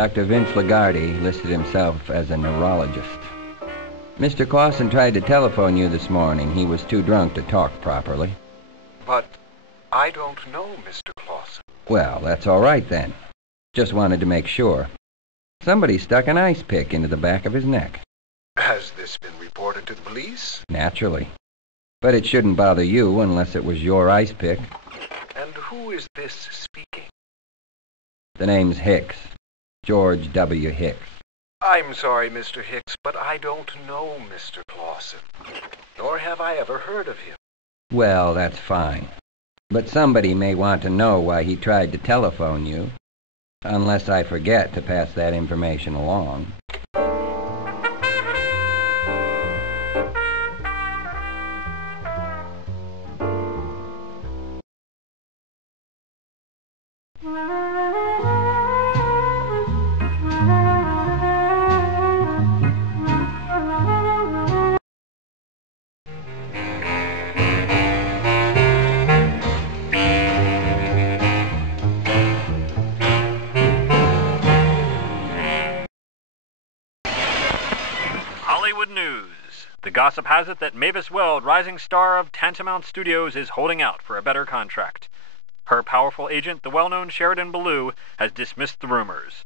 Dr. Vince Lagarde listed himself as a neurologist. Mr. Clausen tried to telephone you this morning. He was too drunk to talk properly. But I don't know Mr. Clausen. Well, that's all right then. Just wanted to make sure. Somebody stuck an ice pick into the back of his neck. Has this been reported to the police? Naturally. But it shouldn't bother you unless it was your ice pick. And who is this speaking? The name's Hicks. George W. Hicks. I'm sorry, Mr. Hicks, but I don't know Mr. Clausen. Nor have I ever heard of him. Well, that's fine. But somebody may want to know why he tried to telephone you. Unless I forget to pass that information along. Hollywood news. The gossip has it that Mavis Weld, rising star of Tantamount Studios, is holding out for a better contract. Her powerful agent, the well-known Sheridan Ballou, has dismissed the rumors.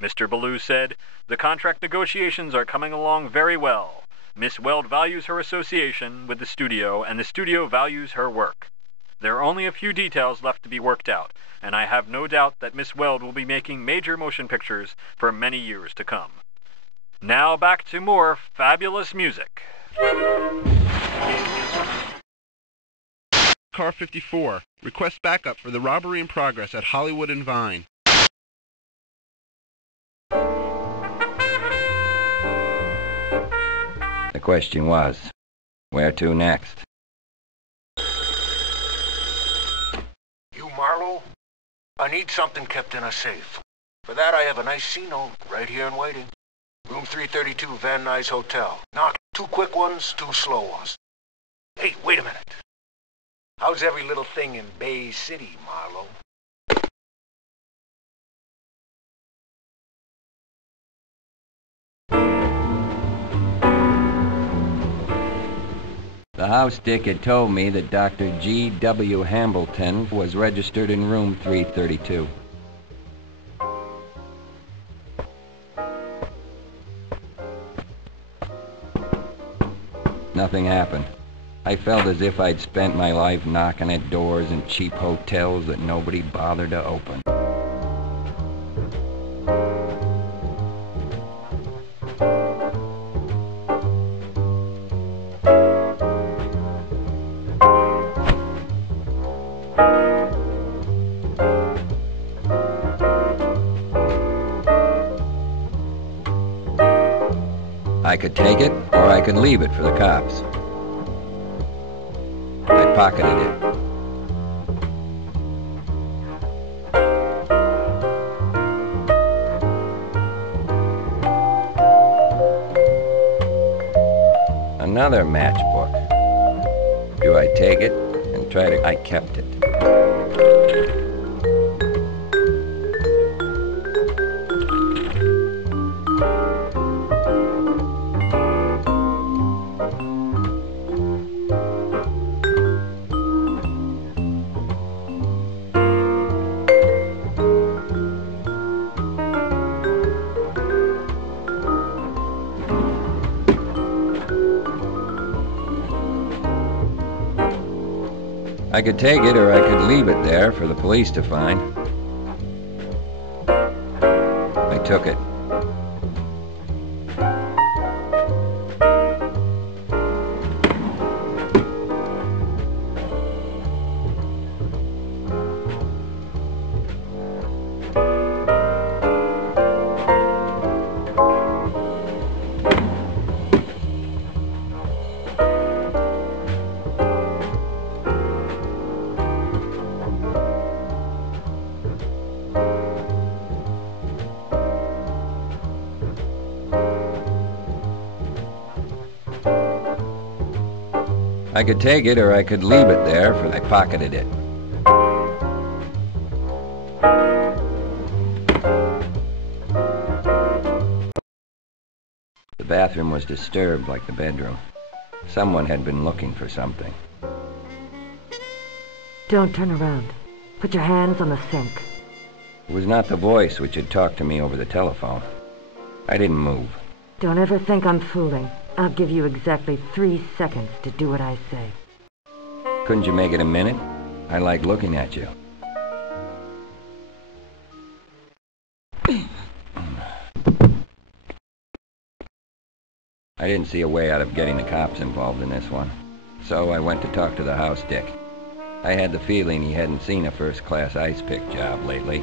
Mr. Ballou said, "The contract negotiations are coming along very well. Miss Weld values her association with the studio, and the studio values her work. There are only a few details left to be worked out, and I have no doubt that Miss Weld will be making major motion pictures for many years to come." Now back to more fabulous music. Car 54. Request backup for the robbery in progress at Hollywood and Vine. The question was, where to next? You, Marlowe? I need something kept in a safe. For that, I have a nice C-note right here in waiting. Room 332, Van Nuys Hotel. Not 2 quick ones, 2 slow ones. Hey, wait a minute. How's every little thing in Bay City, Marlowe? The house dick had told me that Dr. G.W. Hambleton was registered in room 332. Nothing happened. I felt as if I'd spent my life knocking at doors in cheap hotels that nobody bothered to open. I could take it, or I could leave it for the cops. I pocketed it. Another matchbook. Do I take it and try to... I kept it. I could take it or I could leave it there for the police to find. I took it. I could take it or I could leave it there, for I pocketed it. The bathroom was disturbed like the bedroom. Someone had been looking for something. Don't turn around. Put your hands on the sink. It was not the voice which had talked to me over the telephone. I didn't move. Don't ever think I'm fooling. I'll give you exactly 3 seconds to do what I say. Couldn't you make it a minute? I like looking at you. I didn't see a way out of getting the cops involved in this one, so I went to talk to the house dick. I had the feeling he hadn't seen a first-class ice pick job lately.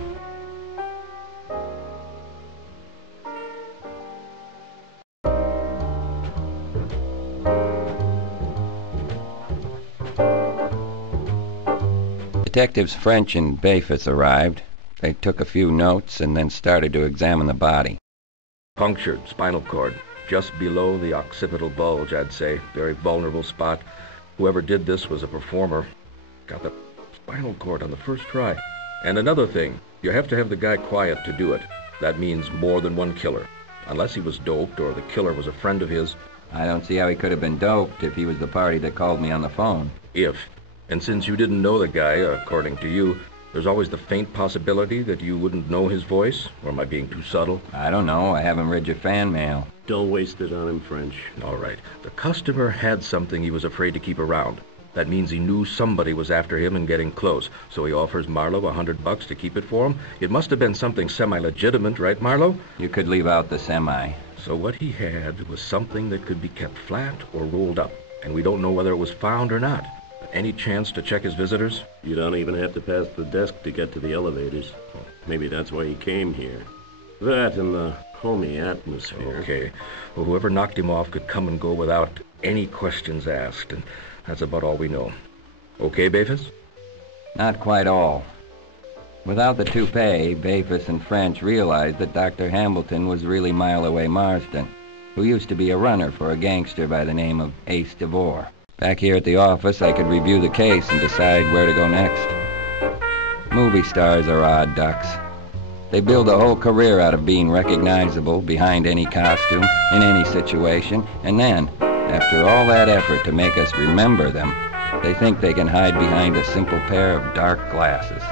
Detectives French and Bayfus arrived. They took a few notes and then started to examine the body. Punctured spinal cord, just below the occipital bulge, I'd say. Very vulnerable spot. Whoever did this was a performer. Got the spinal cord on the first try. And another thing, you have to have the guy quiet to do it. That means more than one killer. Unless he was doped or the killer was a friend of his. I don't see how he could have been doped if he was the party that called me on the phone. If. And since you didn't know the guy, according to you, there's always the faint possibility that you wouldn't know his voice? Or am I being too subtle? I don't know. I haven't read your fan mail. Don't waste it on him, French. All right. The customer had something he was afraid to keep around. That means he knew somebody was after him and getting close. So he offers Marlowe $100 to keep it for him. It must have been something semi-legitimate, right, Marlowe? You could leave out the semi. So what he had was something that could be kept flat or rolled up. And we don't know whether it was found or not. Any chance to check his visitors? You don't even have to pass the desk to get to the elevators. Maybe that's why he came here. That and the homey atmosphere. Okay. Well, whoever knocked him off could come and go without any questions asked, and that's about all we know. Okay, Bayfus? Not quite all. Without the toupee, Bayfus and French realized that Dr. Hambleton was really Mile-Away Marsden, who used to be a runner for a gangster by the name of Ace DeVore. Back here at the office, I could review the case and decide where to go next. Movie stars are odd ducks. They build a whole career out of being recognizable behind any costume, in any situation, and then, after all that effort to make us remember them, they think they can hide behind a simple pair of dark glasses.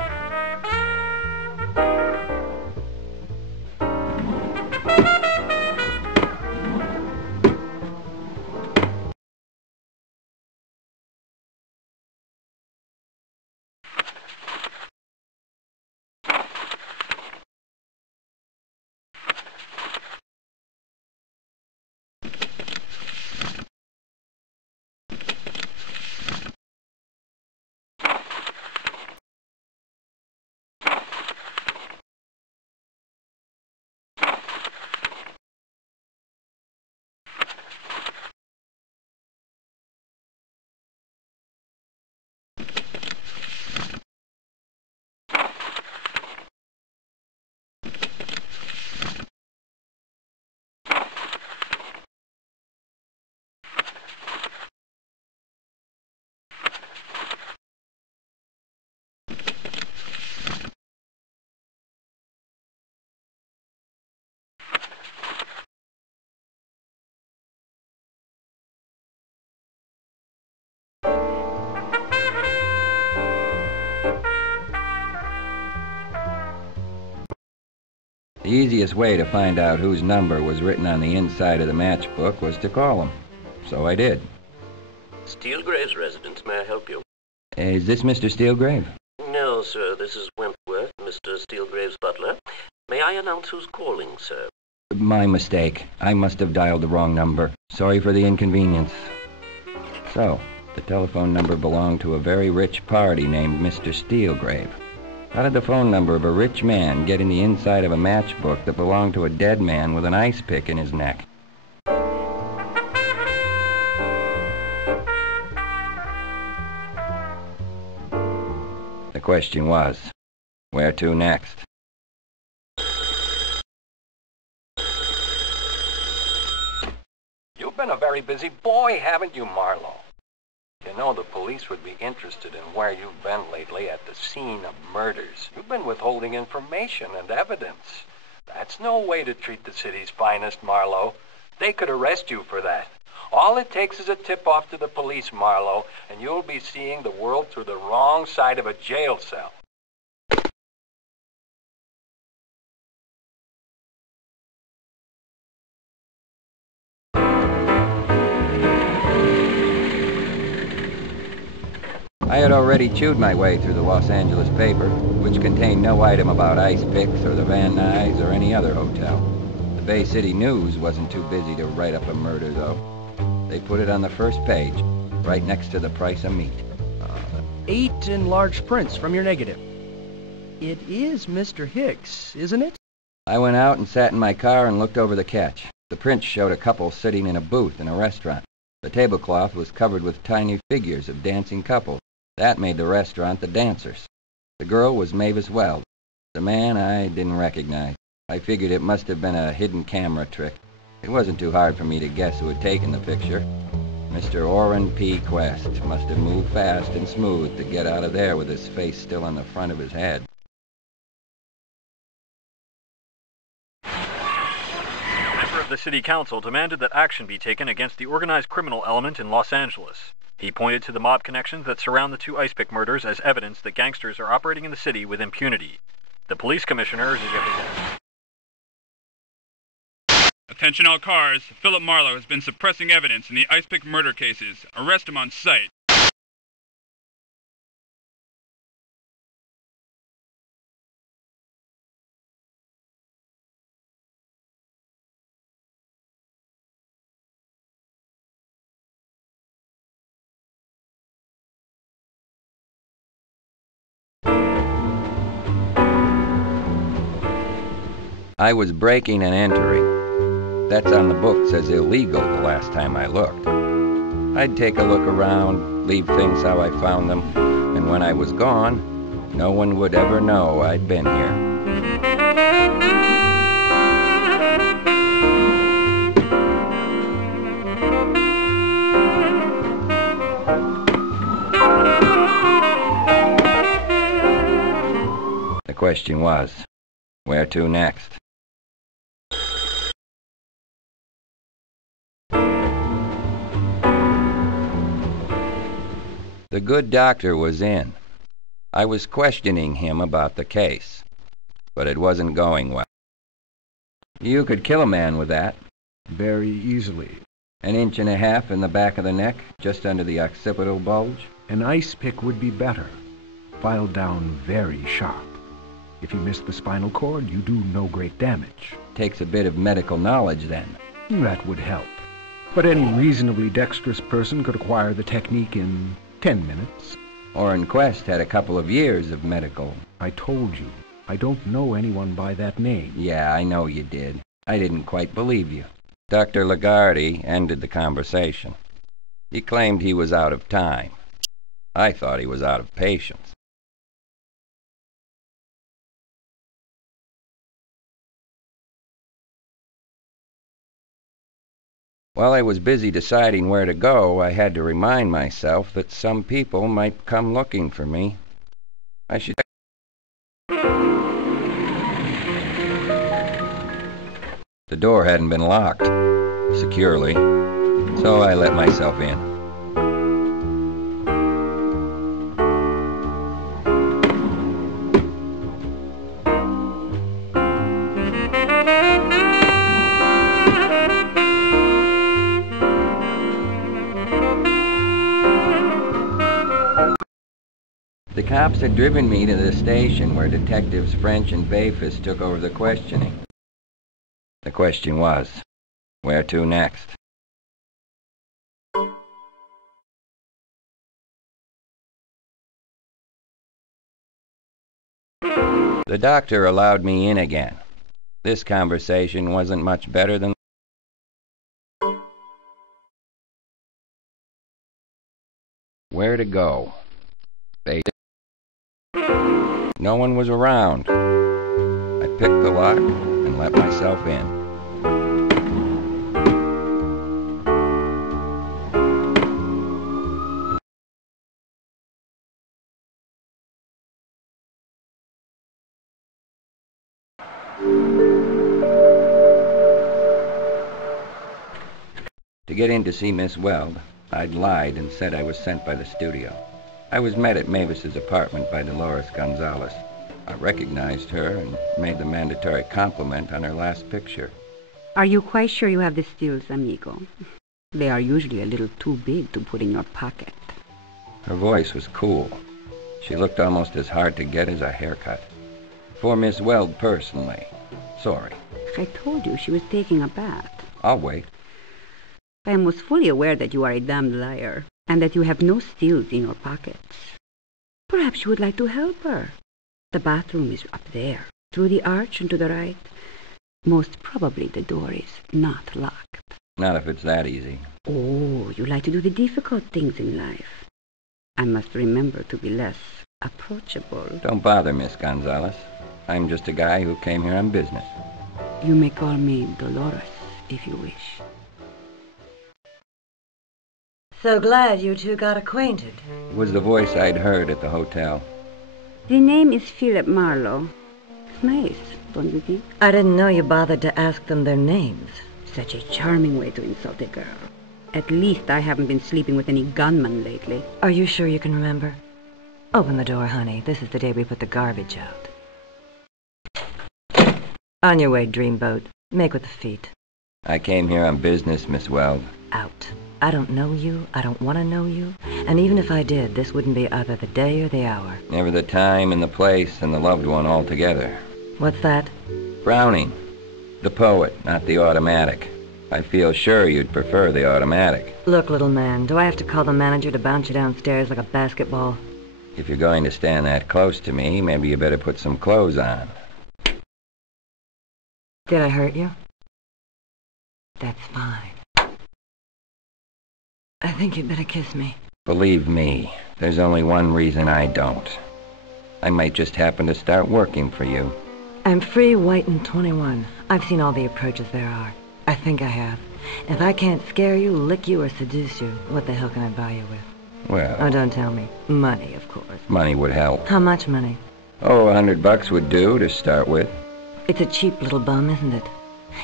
The easiest way to find out whose number was written on the inside of the matchbook was to call him. So I did. Steelgrave's residence, may I help you? Is this Mr. Steelgrave? No, sir, this is Wentworth, Mr. Steelgrave's butler. May I announce who's calling, sir? My mistake. I must have dialed the wrong number. Sorry for the inconvenience. So, the telephone number belonged to a very rich party named Mr. Steelgrave. How did the phone number of a rich man get in the inside of a matchbook that belonged to a dead man with an ice pick in his neck? The question was, where to next? You've been a very busy boy, haven't you, Marlowe? You know the police would be interested in where you've been lately at the scene of murders. You've been withholding information and evidence. That's no way to treat the city's finest, Marlowe. They could arrest you for that. All it takes is a tip-off to the police, Marlowe, and you'll be seeing the world through the wrong side of a jail cell. I had already chewed my way through the Los Angeles paper, which contained no item about Ice Picks or the Van Nuys or any other hotel. The Bay City News wasn't too busy to write up a murder, though. They put it on the first page, right next to the price of meat. 8 in large prints from your negative. It is Mr. Hicks, isn't it? I went out and sat in my car and looked over the catch. The prints showed a couple sitting in a booth in a restaurant. The tablecloth was covered with tiny figures of dancing couples. That made the restaurant the dancers. The girl was Mavis Weld. The man I didn't recognize. I figured it must have been a hidden camera trick. It wasn't too hard for me to guess who had taken the picture. Mr. Orrin P. Quest must have moved fast and smooth to get out of there with his face still on the front of his head. A member of the city council demanded that action be taken against the organized criminal element in Los Angeles. He pointed to the mob connections that surround the 2 ice pick murders as evidence that gangsters are operating in the city with impunity. The police commissioner is Attention all cars. Philip Marlowe has been suppressing evidence in the ice pick murder cases. Arrest him on sight. I was breaking and entering. That's on the books as illegal the last time I looked. I'd take a look around, leave things how I found them, and when I was gone, no one would ever know I'd been here. The question was, where to next? The good doctor was in. I was questioning him about the case, but it wasn't going well. You could kill a man with that. Very easily. An inch and a half in the back of the neck, just under the occipital bulge? An ice pick would be better. Filed down very sharp. If you miss the spinal cord, you do no great damage. Takes a bit of medical knowledge, then. That would help. But any reasonably dexterous person could acquire the technique in 10 minutes. Orrin Quest had a couple of years of medical. I told you, I don't know anyone by that name. Yeah, I know you did. I didn't quite believe you. Dr. Lagarde ended the conversation. He claimed he was out of time. I thought he was out of patience. While I was busy deciding where to go, I had to remind myself that some people might come looking for me. I should... The door hadn't been locked securely, so I let myself in. The cops had driven me to the station where Detectives French and Bayfus took over the questioning. The question was, where to next? The doctor allowed me in again. This conversation wasn't much better than... Where to go? No one was around. I picked the lock and let myself in. To get in to see Miss Weld, I'd lied and said I was sent by the studio. I was met at Mavis's apartment by Dolores Gonzalez. I recognized her and made the mandatory compliment on her last picture. Are you quite sure you have the stills, amigo? They are usually a little too big to put in your pocket. Her voice was cool. She looked almost as hard to get as a haircut. For Miss Weld personally. Sorry. I told you she was taking a bath. I'll wait. I am most fully aware that you are a damned liar, and that you have no stills in your pockets. Perhaps you would like to help her. The bathroom is up there, through the arch and to the right. Most probably the door is not locked. Not if it's that easy. Oh, you like to do the difficult things in life. I must remember to be less approachable. Don't bother, Miss Gonzalez. I'm just a guy who came here on business. You may call me Dolores, if you wish. So glad you two got acquainted. It was the voice I'd heard at the hotel. The name is Philip Marlowe. It's nice, don't you think? I didn't know you bothered to ask them their names. Such a charming way to insult a girl. At least I haven't been sleeping with any gunman lately. Are you sure you can remember? Open the door, honey. This is the day we put the garbage out. On your way, dreamboat. Make with the feet. I came here on business, Miss Weld. Out. I don't know you. I don't want to know you. And even if I did, this wouldn't be either the day or the hour. Never the time and the place and the loved one all together. What's that? Browning. The poet, not the automatic. I feel sure you'd prefer the automatic. Look, little man, do I have to call the manager to bounce you downstairs like a basketball? If you're going to stand that close to me, maybe you better put some clothes on. Did I hurt you? That's fine. I think you'd better kiss me. Believe me, there's only one reason I don't. I might just happen to start working for you. I'm free, white, and 21. I've seen all the approaches there are. I think I have. If I can't scare you, lick you, or seduce you, what the hell can I buy you with? Well... Oh, don't tell me. Money, of course. Money would help. How much money? Oh, $100 would do to start with. It's a cheap little bum, isn't it?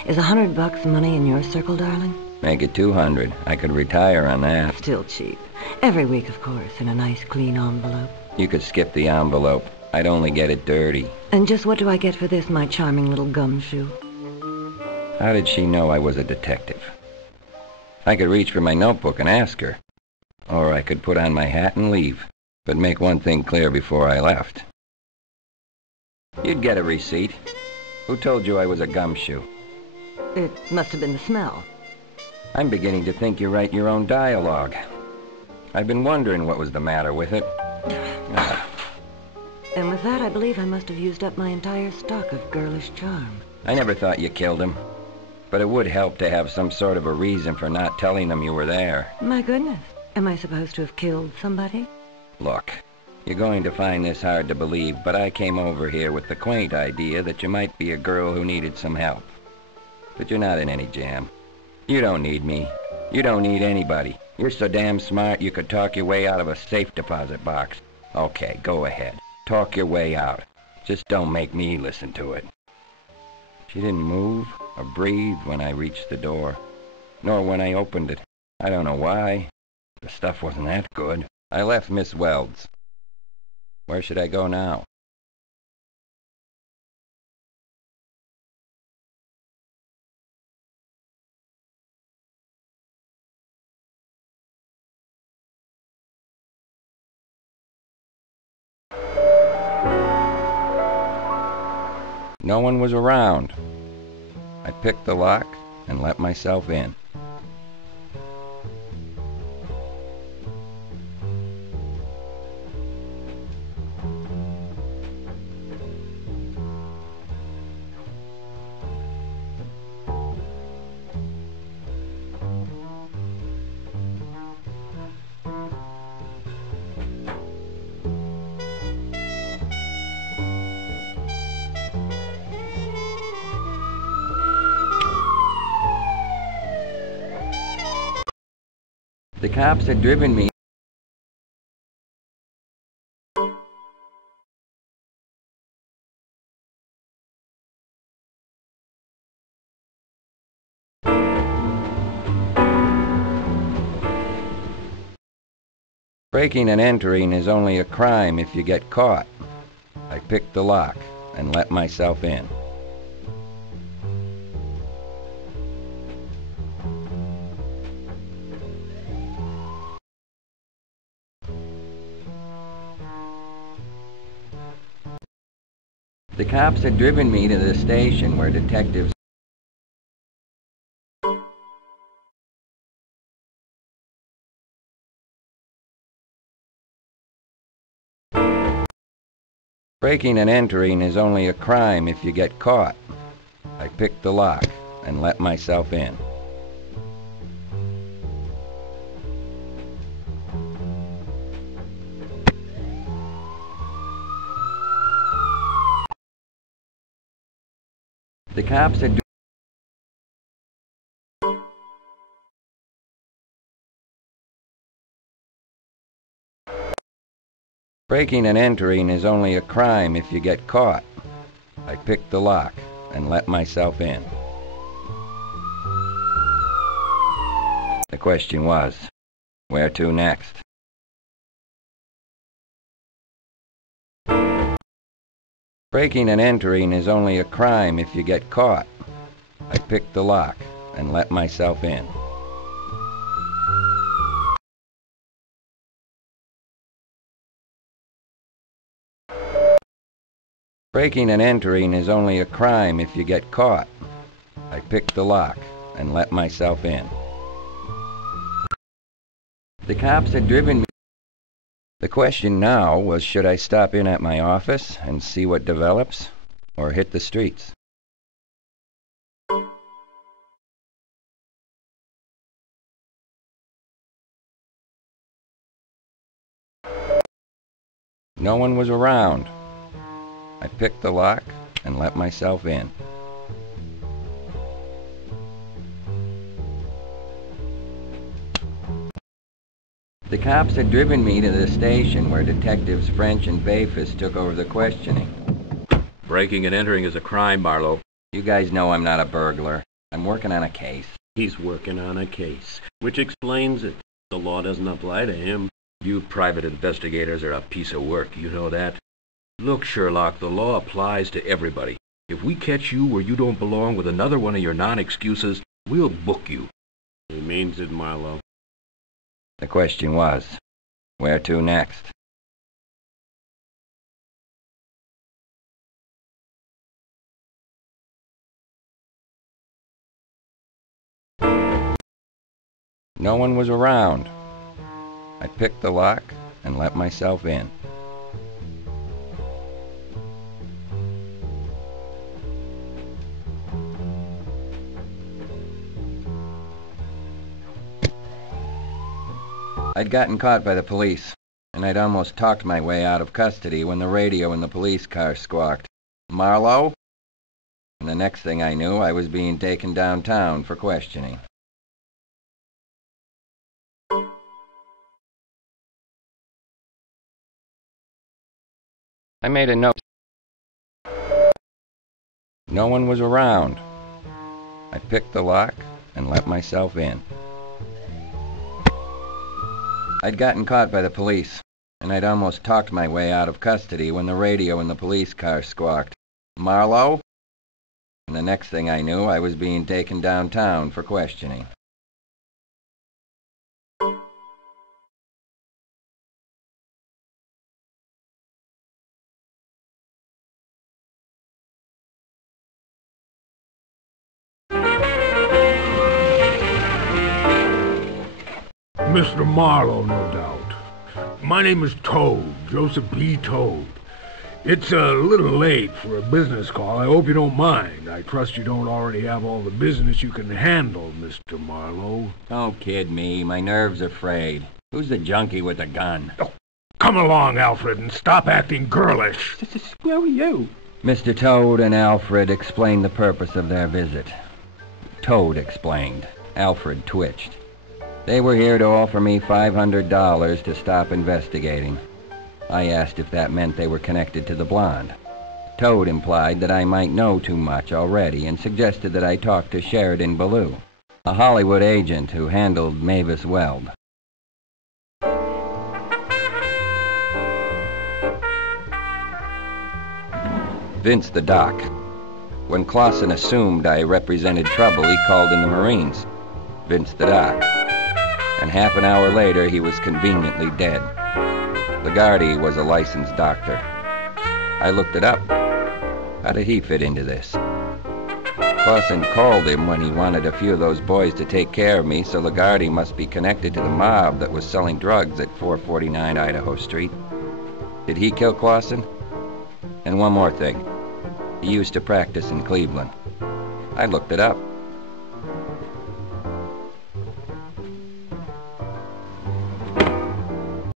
Is $100 money in your circle, darling? Make it 200. I could retire on that. Still cheap. Every week, of course, in a nice, clean envelope. You could skip the envelope. I'd only get it dirty. And just what do I get for this, my charming little gumshoe? How did she know I was a detective? I could reach for my notebook and ask her. Or I could put on my hat and leave. But make one thing clear before I left. You'd get a receipt. Who told you I was a gumshoe? It must have been the smell. I'm beginning to think you write your own dialogue. I've been wondering what was the matter with it. And with that, I believe I must have used up my entire stock of girlish charm. I never thought you killed him. But it would help to have some sort of a reason for not telling them you were there. My goodness. Am I supposed to have killed somebody? Look, you're going to find this hard to believe, but I came over here with the quaint idea that you might be a girl who needed some help. But you're not in any jam. You don't need me. You don't need anybody. You're so damn smart you could talk your way out of a safe deposit box. Okay, go ahead. Talk your way out. Just don't make me listen to it. She didn't move or breathe when I reached the door, nor when I opened it. I don't know why. The stuff wasn't that good. I left Miss Weld's. Where should I go now? No one was around. I picked the lock and let myself in. The cops had driven me. Breaking and entering is only a crime if you get caught. I picked the lock and let myself in. The cops had driven me to the station where detectives Breaking and entering is only a crime if you get caught. I picked the lock and let myself in. The cops had Breaking and entering is only a crime if you get caught. I picked the lock and let myself in. The question was, where to next? Breaking and entering is only a crime if you get caught. I picked the lock and let myself in. Breaking and entering is only a crime if you get caught. I picked the lock and let myself in. The cops had driven me. The question now was, should I stop in at my office and see what develops, or hit the streets? No one was around. I picked the lock and let myself in. The cops had driven me to the station where detectives French and Bayfus took over the questioning. Breaking and entering is a crime, Marlowe. You guys know I'm not a burglar. I'm working on a case. He's working on a case, which explains it. The law doesn't apply to him. You private investigators are a piece of work, you know that. Look, Sherlock, the law applies to everybody. If we catch you where you don't belong with another one of your non-excuses, we'll book you. He means it, Marlowe. The question was, where to next? No one was around. I picked the lock and let myself in. I'd gotten caught by the police, and I'd almost talked my way out of custody when the radio in the police car squawked, "Marlowe?" And the next thing I knew, I was being taken downtown for questioning. I made a note. No one was around. I picked the lock and let myself in. I'd gotten caught by the police, and I'd almost talked my way out of custody when the radio in the police car squawked, "Marlowe?" And the next thing I knew, I was being taken downtown for questioning. Mr. Marlowe, no doubt. My name is Toad, Joseph P. Toad. It's a little late for a business call. I hope you don't mind. I trust you don't already have all the business you can handle, Mr. Marlowe. Don't kid me. My nerves are frayed. Who's the junkie with the gun? Oh, come along, Alfred, and stop acting girlish. Where were you? Mr. Toad and Alfred explained the purpose of their visit. Toad explained. Alfred twitched. They were here to offer me $500 to stop investigating. I asked if that meant they were connected to the blonde. Toad implied that I might know too much already and suggested that I talk to Sheridan Ballou, a Hollywood agent who handled Mavis Weld. Vince the Doc. When Clausen assumed I represented trouble, he called in the Marines. Vince the Doc. And half an hour later, he was conveniently dead. Lagarde was a licensed doctor. I looked it up. How did he fit into this? Clausen called him when he wanted a few of those boys to take care of me, so Lagarde must be connected to the mob that was selling drugs at 449 Idaho Street. Did he kill Clausen? And one more thing. He used to practice in Cleveland. I looked it up.